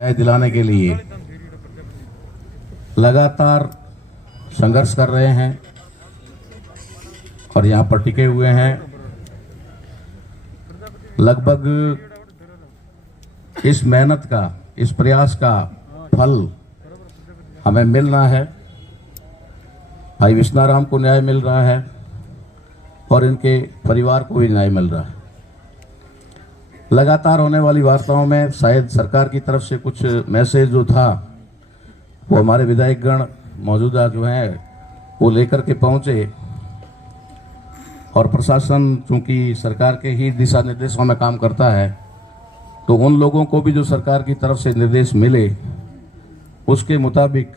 न्याय दिलाने के लिए लगातार संघर्ष कर रहे हैं और यहाँ पर टिके हुए हैं। लगभग इस मेहनत का, इस प्रयास का फल हमें मिल रहा है। भाई विश्नाराम को न्याय मिल रहा है और इनके परिवार को भी न्याय मिल रहा है। लगातार होने वाली वार्ताओं में शायद सरकार की तरफ से कुछ मैसेज जो था वो हमारे विधायकगण मौजूदा जो है वो लेकर के पहुंचे और प्रशासन चूंकि सरकार के ही दिशा निर्देशों में काम करता है तो उन लोगों को भी जो सरकार की तरफ से निर्देश मिले उसके मुताबिक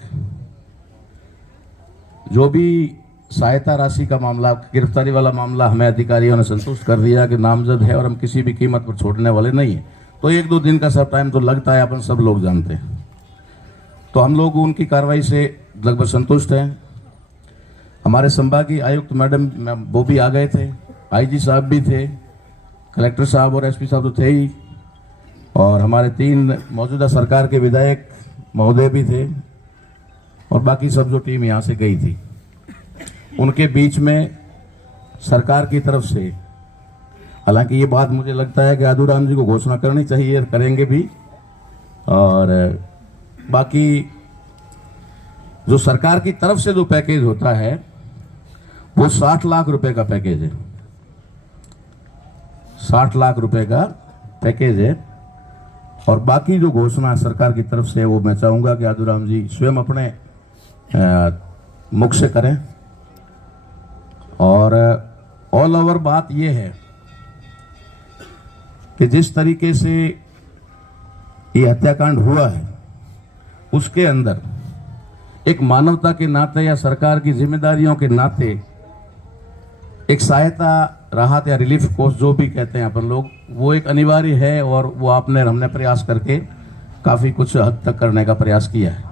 जो भी सहायता राशि का मामला, गिरफ्तारी वाला मामला हमें अधिकारियों ने संतुष्ट कर दिया कि नामजद है और हम किसी भी कीमत पर छोड़ने वाले नहीं हैं। तो एक दो दिन का सब टाइम तो लगता है, अपन सब लोग जानते हैं। तो हम लोग उनकी कार्रवाई से लगभग संतुष्ट हैं। हमारे संभागीय आयुक्त मैडम वो भी आ गए थे, आईजी साहब भी थे, कलेक्टर साहब और एसपी साहब तो थे ही, और हमारे 3 मौजूदा सरकार के विधायक महोदय भी थे और बाकी सब जो टीम यहाँ से गई थी। उनके बीच में सरकार की तरफ से, हालांकि ये बात मुझे लगता है कि आदूराम जी को घोषणा करनी चाहिए, करेंगे भी, और बाकी जो सरकार की तरफ से जो पैकेज होता है वो 60 लाख रुपए का पैकेज है। 60 लाख रुपए का पैकेज है और बाकी जो घोषणा सरकार की तरफ से वो मैं चाहूंगा कि आदूराम जी स्वयं अपने मुख से करें। और ऑल ओवर बात यह है कि जिस तरीके से ये हत्याकांड हुआ है उसके अंदर एक मानवता के नाते या सरकार की जिम्मेदारियों के नाते एक सहायता, राहत या रिलीफ कोर्स जो भी कहते हैं अपन लोग, वो एक अनिवार्य है और वो हमने प्रयास करके काफी कुछ हद तक करने का प्रयास किया है।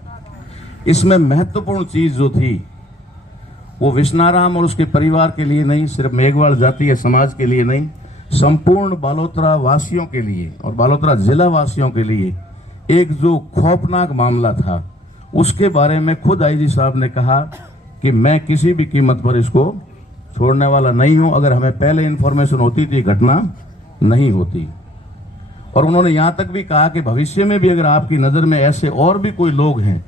इसमें महत्वपूर्ण चीज जो थी वो विश्नाराम और उसके परिवार के लिए नहीं, सिर्फ मेघवाल जातीय समाज के लिए नहीं, संपूर्ण बालोतरा वासियों के लिए और बालोतरा जिला वासियों के लिए एक जो खौफनाक मामला था उसके बारे में खुद आईजी साहब ने कहा कि मैं किसी भी कीमत पर इसको छोड़ने वाला नहीं हूं। अगर हमें पहले इन्फॉर्मेशन होती तो ये घटना नहीं होती। और उन्होंने यहां तक भी कहा कि भविष्य में भी अगर आपकी नजर में ऐसे और भी कोई लोग हैं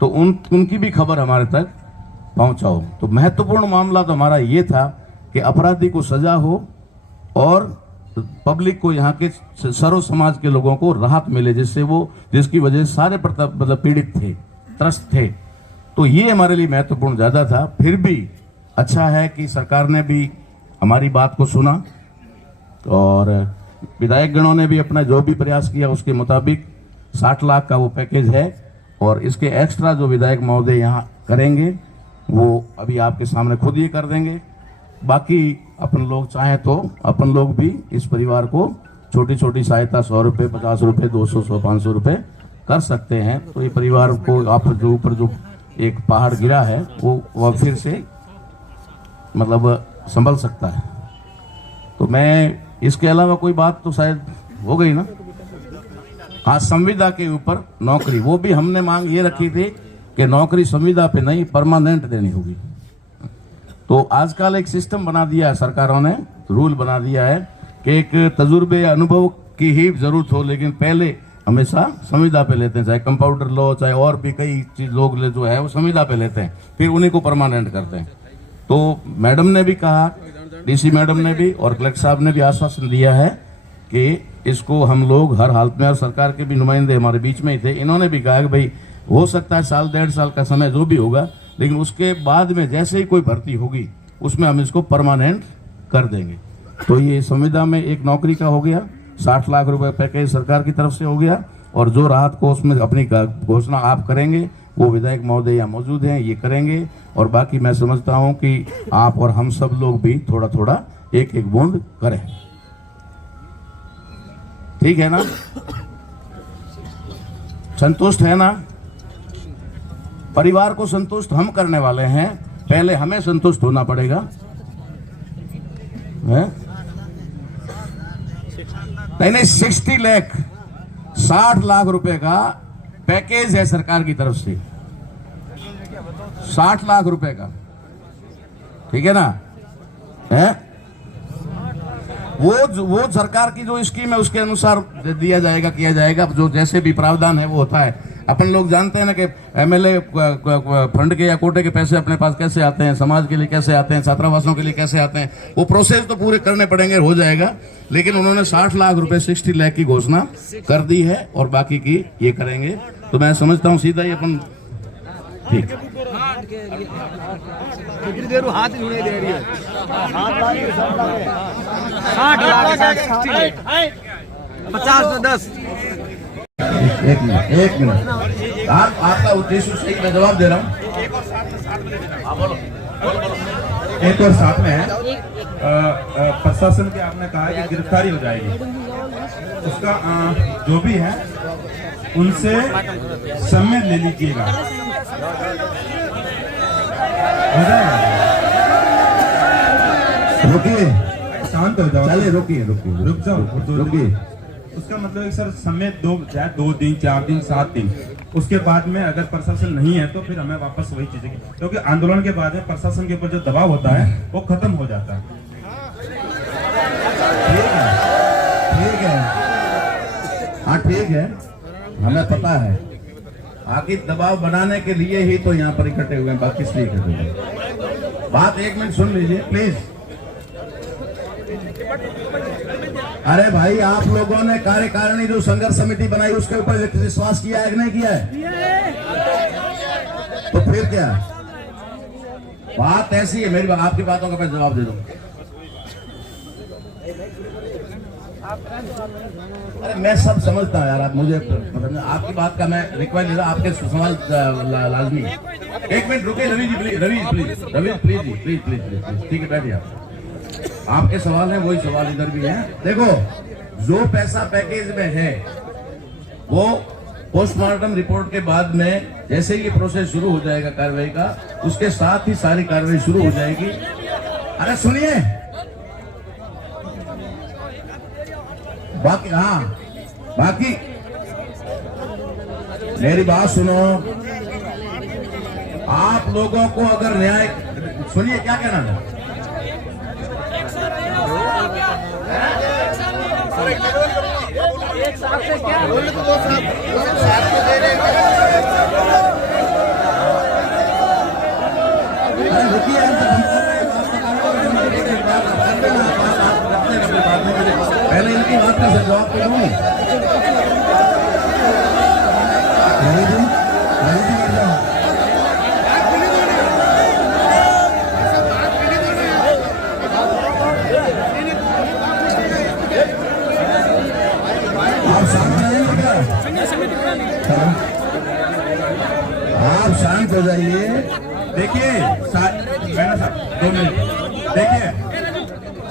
तो उनकी भी खबर हमारे तक पहुंचाओ। तो महत्वपूर्ण मामला तो हमारा ये था कि अपराधी को सजा हो और पब्लिक को, यहाँ के सर्व समाज के लोगों को राहत मिले, जिसकी वजह से सारे मतलब पीड़ित थे, त्रस्त थे। तो ये हमारे लिए महत्वपूर्ण ज्यादा था। फिर भी अच्छा है कि सरकार ने भी हमारी बात को सुना और विधायक गणों ने भी अपना जो भी प्रयास किया उसके मुताबिक 60 लाख का वो पैकेज है और इसके एक्स्ट्रा जो विधायक महोदय यहाँ करेंगे वो अभी आपके सामने खुद ये कर देंगे। बाकी अपन लोग चाहें तो अपन लोग भी इस परिवार को छोटी छोटी सहायता 100 रुपये, 50 रुपये, 200, 100, 500 रुपये कर सकते हैं। तो ये परिवार को आप जो ऊपर जो एक पहाड़ गिरा है वो फिर से मतलब संभल सकता है। तो मैं इसके अलावा कोई बात तो शायद हो गई ना। हाँ, संविदा के ऊपर नौकरी, वो भी हमने मांग ये रखी थी कि नौकरी संविदा पे नहीं, परमानेंट देनी होगी। तो आजकल एक सिस्टम बना दिया है सरकारों ने, रूल बना दिया है कि एक तजुर्बे या अनुभव की ही जरूरत हो, लेकिन पहले हमेशा संविदा पे लेते हैं, चाहे कंपाउंडर लो, चाहे और भी कई चीज लोग जो है वो संविदा पे लेते हैं, फिर उन्हीं को परमानेंट करते हैं। तो मैडम ने भी कहा, डीसी मैडम ने भी और कलेक्टर साहब ने भी आश्वासन दिया है कि इसको हम लोग हर हालत में, और सरकार के भी नुमाइंदे हमारे बीच में ही थे, इन्होंने भी कहा कि भाई हो सकता है 1.5 साल का समय जो भी होगा, लेकिन उसके बाद में जैसे ही कोई भर्ती होगी उसमें हम इसको परमानेंट कर देंगे। तो ये संविदा में एक नौकरी का हो गया, 60 लाख रुपए पैकेज सरकार की तरफ से हो गया, और जो राहत को उसमें अपनी घोषणा आप करेंगे वो विधायक महोदय यहाँ मौजूद हैं, ये करेंगे। और बाकी मैं समझता हूं कि आप और हम सब लोग भी थोड़ा थोड़ा एक एक बूंद करें। ठीक है ना? संतुष्ट है ना? परिवार को संतुष्ट हम करने वाले हैं, पहले हमें संतुष्ट होना पड़ेगा। नहीं 60 लाख 60 लाख रुपए का पैकेज है सरकार की तरफ से, 60 लाख रुपए का, ठीक है ना? है वो सरकार की जो स्कीम है उसके अनुसार दिया जाएगा, किया जाएगा। जो जैसे भी प्रावधान है वो होता है। अपन लोग जानते हैं ना कि एमएलए फंड के या कोटे के पैसे अपने पास कैसे आते हैं, समाज के लिए कैसे आते हैं, छात्रावासों के लिए कैसे आते हैं, वो प्रोसेस तो पूरे करने पड़ेंगे, हो जाएगा। लेकिन उन्होंने 60 लाख रुपए 60 लाख की घोषणा कर दी है और बाकी की ये करेंगे। तो मैं समझता हूँ सीधा ही अपन ठीक कितनी देर हाथ ही होने दे रही है। 60 लाख 50 में 10। एक मिनट आपका उद्देश्य सही, मैं जवाब दे रहा हूँ। एक और साथ में है प्रशासन के, आपने कहा कि गिरफ्तारी हो जाएगी, उसका जो भी है उनसे सम्मेत ले लीजिएगा, हो जाएगा। रुकिए, शांत हो जाओ, चलिए रुकिए, रुक जाओ, रुकिए। उसका मतलब है सर समेत 2 दिन 4 दिन 7 दिन, उसके बाद में अगर प्रशासन नहीं है तो फिर हमें वापस वही चीजें, क्योंकि आंदोलन के बाद में प्रशासन के ऊपर जो दबाव होता है वो खत्म हो जाता है। ठीक है, हाँ ठीक है, हमें पता है। आखिर दबाव बनाने के लिए ही तो यहाँ पर इकट्ठे हुए हैं, बाकी इसलिए इकट्ठे हुए। बात एक मिनट सुन लीजिए प्लीज। अरे भाई, आप लोगों ने कार्यकारिणी जो संघर्ष समिति बनाई उसके ऊपर विश्वास किया है कि नहीं किया है? तो फिर क्या बात ऐसी है? मेरी आपकी बातों का मैं जवाब दे दूंगा। अरे मैं सब समझता हूँ यार, आप मुझे आपकी बात का मैं रिक्वेस्ट ले रहा, आपके सवाल लाजमी। एक मिनट रुके रवि जी, प्लीज रवि प्लीज, ठीक है बैठिए आप। आपके सवाल है वही सवाल इधर भी है। देखो, जो पैसा पैकेज में है वो पोस्टमार्टम रिपोर्ट के बाद में जैसे ही ये प्रोसेस शुरू हो जाएगा कार्रवाई का, उसके साथ ही सारी कार्रवाई शुरू हो जाएगी। अरे सुनिए, बाकी हाँ, बाकी मेरी बात सुनो। आप लोगों को अगर न्याय, सुनिए क्या कहना है। एक साथ से क्या बोले तो पहले इनकी बात का जवाब तो दूं। आप शांत हो जाइए। देखिए मैडम 2 मिनट, देखिए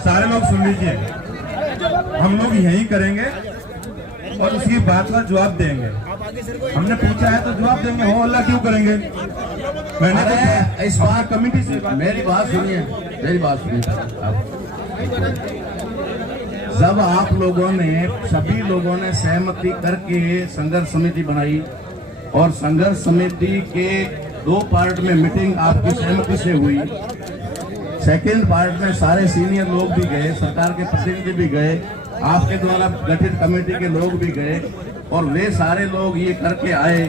सारे लोग सुन लीजिए, हम लोग यही करेंगे और उसकी बात का जवाब देंगे। हमने पूछा है तो जवाब देंगे, हो अल्लाह क्यों करेंगे। मैंने इस बार कमेटी से मेरी बात सुनिए, मेरी बात सुनिए। जब आप लोगों ने, सभी लोगों ने सहमति करके संघर्ष समिति बनाई और संघर्ष समिति के 2 पार्ट में मीटिंग आपकी सहमति से हुई, सेकेंड पार्ट में सारे सीनियर लोग भी गए, सरकार के प्रतिनिधि भी गए, आपके द्वारा गठित कमेटी के लोग भी गए और वे सारे लोग ये करके आए